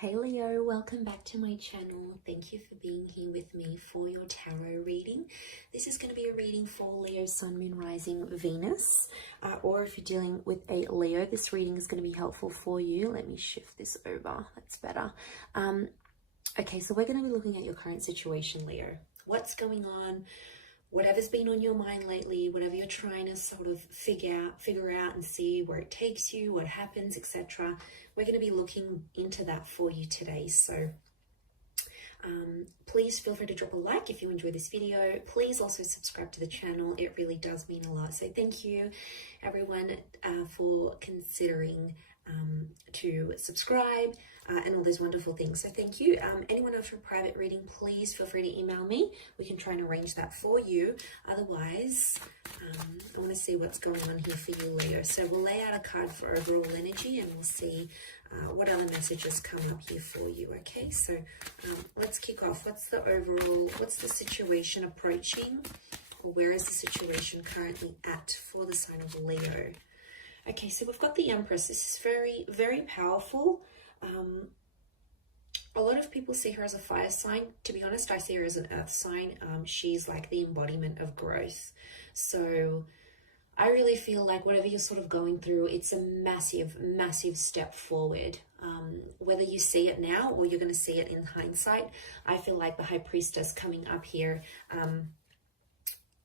Hey Leo, welcome back to my channel. Thank you for being here with me for your tarot reading. This is going to be a reading for Leo, Sun, Moon, Rising, Venus. Or if you're dealing with a Leo, this reading is going to be helpful for you. Let me shift this over. That's better. Okay, so we're going to be looking at your current situation, Leo. What's going on? Whatever's been on your mind lately, whatever you're trying to sort of figure out and see where it takes you, what happens, etc. We're going to be looking into that for you today. So please feel free to drop a like if you enjoy this video. Please also subscribe to the channel. It really does mean a lot. So thank you everyone for considering to subscribe and all those wonderful things. So thank you. Anyone else for a private reading, please feel free to email me. We can try and arrange that for you. Otherwise, I want to see what's going on here for you, Leo. So we'll lay out a card for overall energy and we'll see what other messages come up here for you. Okay, so let's kick off. What's the situation approaching, or where is the situation currently at for the sign of Leo? Okay, so we've got the Empress. This is very, very powerful. A lot of people see her as a fire sign. To be honest, I see her as an earth sign. She's like the embodiment of growth. So I really feel like whatever you're sort of going through, it's a massive, massive step forward. Whether you see it now or you're going to see it in hindsight, I feel like the High Priestess coming up here,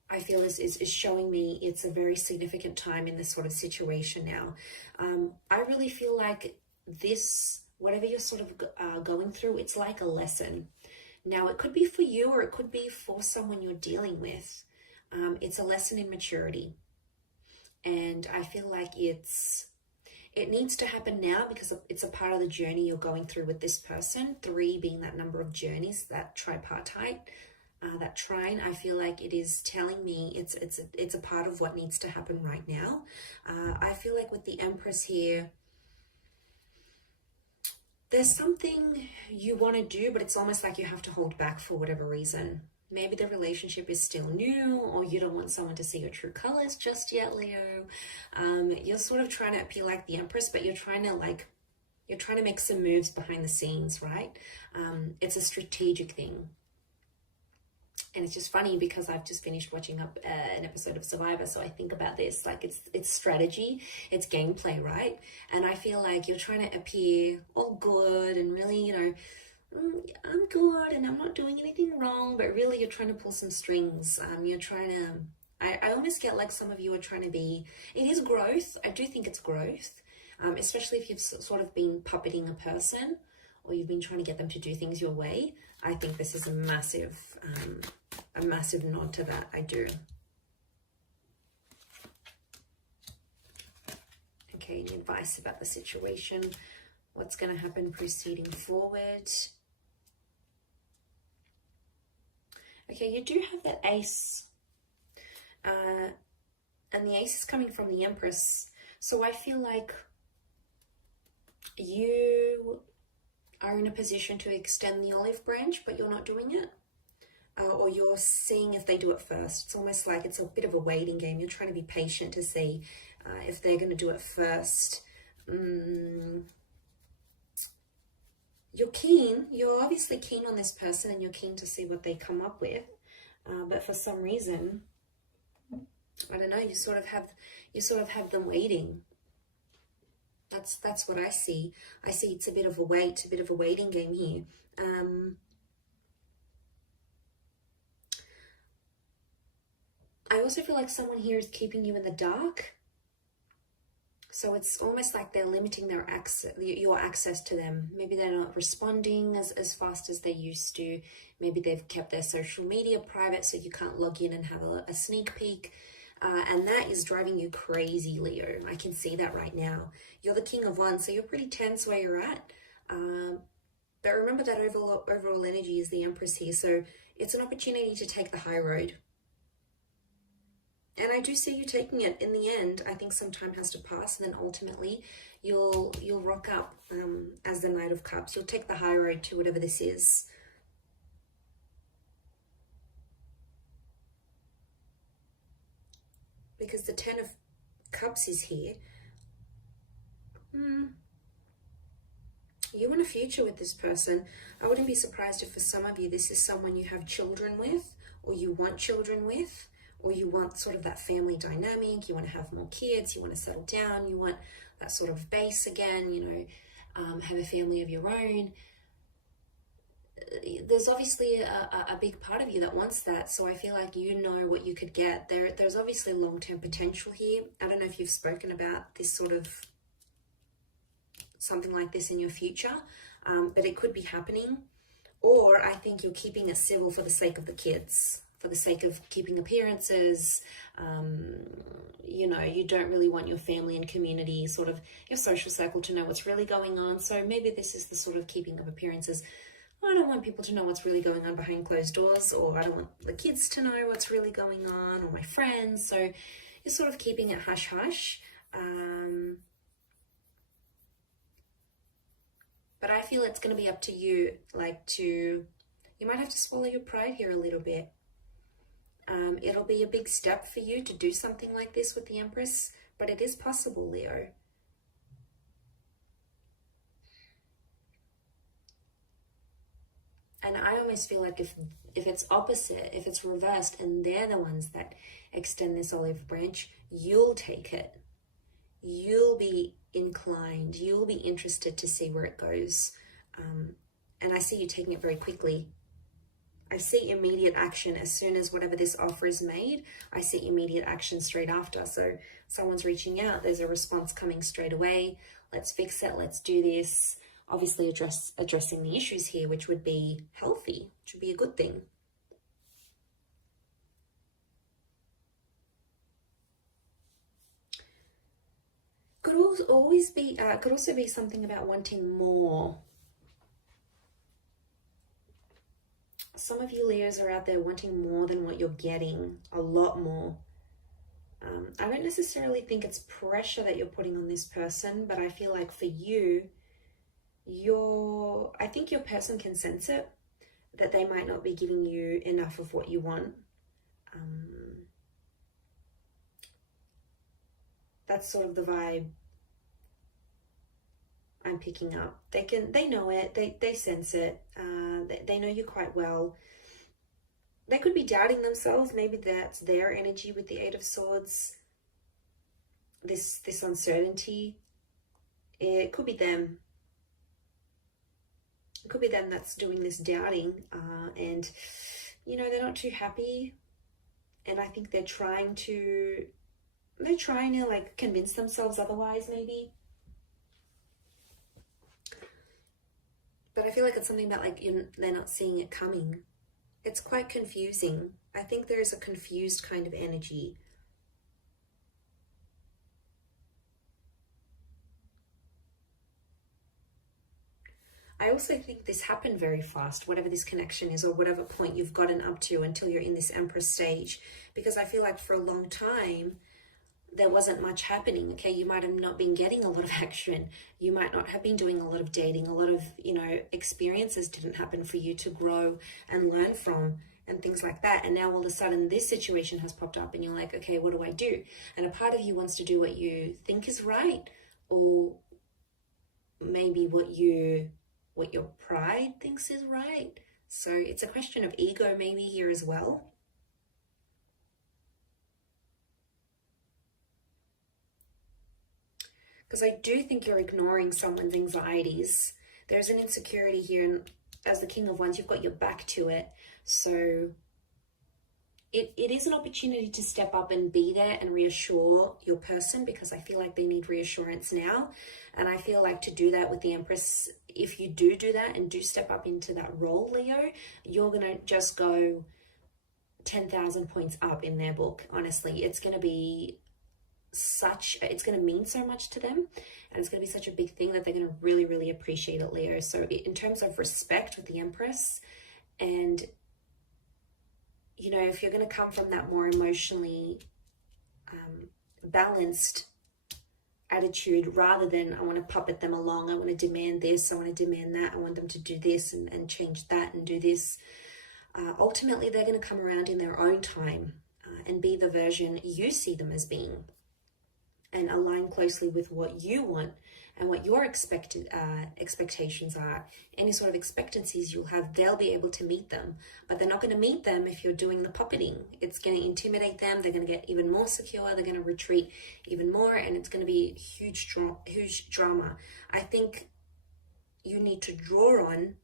I feel is showing me it's a very significant time in this sort of situation now. I really feel like this, whatever you're sort of going through, it's like a lesson. Now, it could be for you or it could be for someone you're dealing with. It's a lesson in maturity. And I feel like it needs to happen now because it's a part of the journey you're going through with this person. 3 being that number of journeys, that tripartite. That trine, I feel like it is telling me it's a part of what needs to happen right now. I feel like with the Empress here, there's something you want to do, but it's almost like you have to hold back for whatever reason. Maybe the relationship is still new, or you don't want someone to see your true colors just yet, Leo. You're sort of trying to appear like the Empress, but you're trying to make some moves behind the scenes, right? It's a strategic thing. And it's just funny because I've just finished watching an episode of Survivor, so I think about this, like it's strategy, it's gameplay, right? And I feel like you're trying to appear all good and really, you know, I'm good and I'm not doing anything wrong, but really you're trying to pull some strings. You're trying to, I almost get like some of you are trying to be, it is growth. I do think it's growth, especially if you've sort of been puppeting a person or you've been trying to get them to do things your way. I think this is a massive nod to that. I do. Okay, any advice about the situation? What's going to happen proceeding forward? Okay, you do have that Ace. And the Ace is coming from the Empress. So I feel like you are in a position to extend the olive branch, but you're not doing it. Or you're seeing if they do it first. It's almost like it's a bit of a waiting game. You're trying to be patient to see if they're going to do it first. You're keen. You're obviously keen on this person and you're keen to see what they come up with. But for some reason, I don't know, you sort of have them waiting. That's what I see. I see it's a bit of a waiting game here. I also feel like someone here is keeping you in the dark. So it's almost like they're limiting their your access to them. Maybe they're not responding as fast as they used to. Maybe they've kept their social media private so you can't log in and have a sneak peek. And that is driving you crazy, Leo. I can see that right now. You're the King of Wands, so you're pretty tense where you're at. But remember that overall energy is the Empress here. So it's an opportunity to take the high road. And I do see you taking it. In the end, I think some time has to pass, and then ultimately you'll rock up as the Knight of Cups. You'll take the high road to whatever this is. Because the 10 of Cups is here. You want a future with this person. I wouldn't be surprised if for some of you this is someone you have children with, or you want children with, or you want sort of that family dynamic. You want to have more kids, you want to settle down, you want that sort of base again, you know, have a family of your own. There's obviously a big part of you that wants that, so I feel like you know what you could get. There's obviously long-term potential here. I don't know if you've spoken about this sort of something like this in your future, but it could be happening. Or I think you're keeping it civil for the sake of the kids, for the sake of keeping appearances. You know, you don't really want your family and community, sort of your social circle, to know what's really going on. So maybe this is the sort of keeping of appearances. I don't want people to know what's really going on behind closed doors, or I don't want the kids to know what's really going on, or my friends. So you're sort of keeping it hush-hush. But I feel it's going to be up to you, you might have to swallow your pride here a little bit. It'll be a big step for you to do something like this with the Empress, but it is possible, Leo. And I almost feel like if it's opposite, if it's reversed, and they're the ones that extend this olive branch, you'll take it. You'll be inclined, you'll be interested to see where it goes. And I see you taking it very quickly. I see immediate action as soon as whatever this offer is made. I see immediate action straight after. So someone's reaching out, there's a response coming straight away. Let's fix it, let's do this. Obviously addressing the issues here, which would be healthy, which would be a good thing. Could also be something about wanting more. Some of you Leos are out there wanting more than what you're getting, a lot more. I don't necessarily think it's pressure that you're putting on this person, but I feel like for you, I think your person can sense it, that they might not be giving you enough of what you want. That's sort of the vibe I'm picking up. They know it, they sense it, they know you quite well. They could be doubting themselves. Maybe that's their energy with the Eight of Swords. This uncertainty. It could be them. It could be them that's doing this doubting, and you know, they're not too happy, and I think they're trying to like convince themselves otherwise, maybe. But I feel like it's something about like they're not seeing it coming. It's quite confusing. I think there is a confused kind of energy. I also think this happened very fast, whatever this connection is, or whatever point you've gotten up to until you're in this Empress stage, because I feel like for a long time, there wasn't much happening. Okay, you might have not been getting a lot of action. You might not have been doing a lot of dating. A lot of, you know, experiences didn't happen for you to grow and learn from and things like that. And now all of a sudden this situation has popped up and you're like, okay, what do I do? And a part of you wants to do what you think is right, or maybe what your pride thinks is right. So it's a question of ego maybe here as well. Because I do think you're ignoring someone's anxieties. There's an insecurity here, and as the King of Wands, you've got your back to it. So it is an opportunity to step up and be there and reassure your person, because I feel like they need reassurance now. And I feel like to do that with the Empress, if you do that and do step up into that role, Leo, you're going to just go 10,000 points up in their book. Honestly, it's going to be it's going to mean so much to them, and it's going to be such a big thing that they're going to really, really appreciate it, Leo. So in terms of respect with the Empress, and you know, if you're going to come from that more emotionally balanced attitude, rather than I want to puppet them along, I want to demand this, I want to demand that, I want them to do this and change that and do this, ultimately they're going to come around in their own time and be the version you see them as being, and align closely with what you want and what your expectations are, any sort of expectancies you'll have, they'll be able to meet them. But they're not going to meet them if you're doing the puppeting. It's going to intimidate them. They're going to get even more secure. They're going to retreat even more, and it's going to be huge drama. I think you need to draw on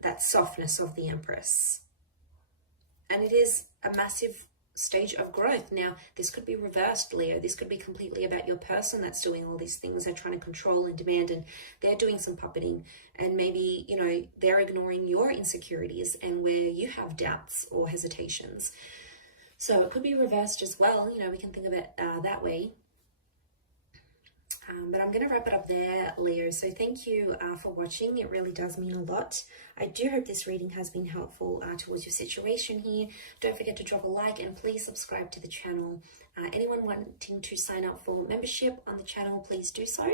that softness of the Empress. And it is a massive stage of growth. Now, this could be reversed, Leo. This could be completely about your person that's doing all these things. They're trying to control and demand, and they're doing some puppeting. And maybe, you know, they're ignoring your insecurities and where you have doubts or hesitations. So it could be reversed as well. You know, we can think of it that way. But I'm going to wrap it up there, Leo. So thank you for watching. It really does mean a lot. I do hope this reading has been helpful towards your situation here. Don't forget to drop a like and please subscribe to the channel. Anyone wanting to sign up for membership on the channel, please do so.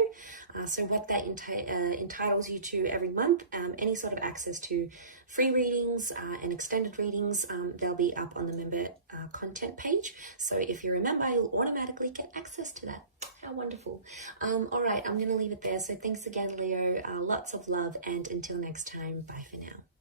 So what that entitles you to every month, any sort of access to free readings and extended readings, they'll be up on the member content page. So if you're a member, you'll automatically get access to that. How wonderful. All right, I'm going to leave it there. So thanks again, Leo. Lots of love, and until next time, bye for now.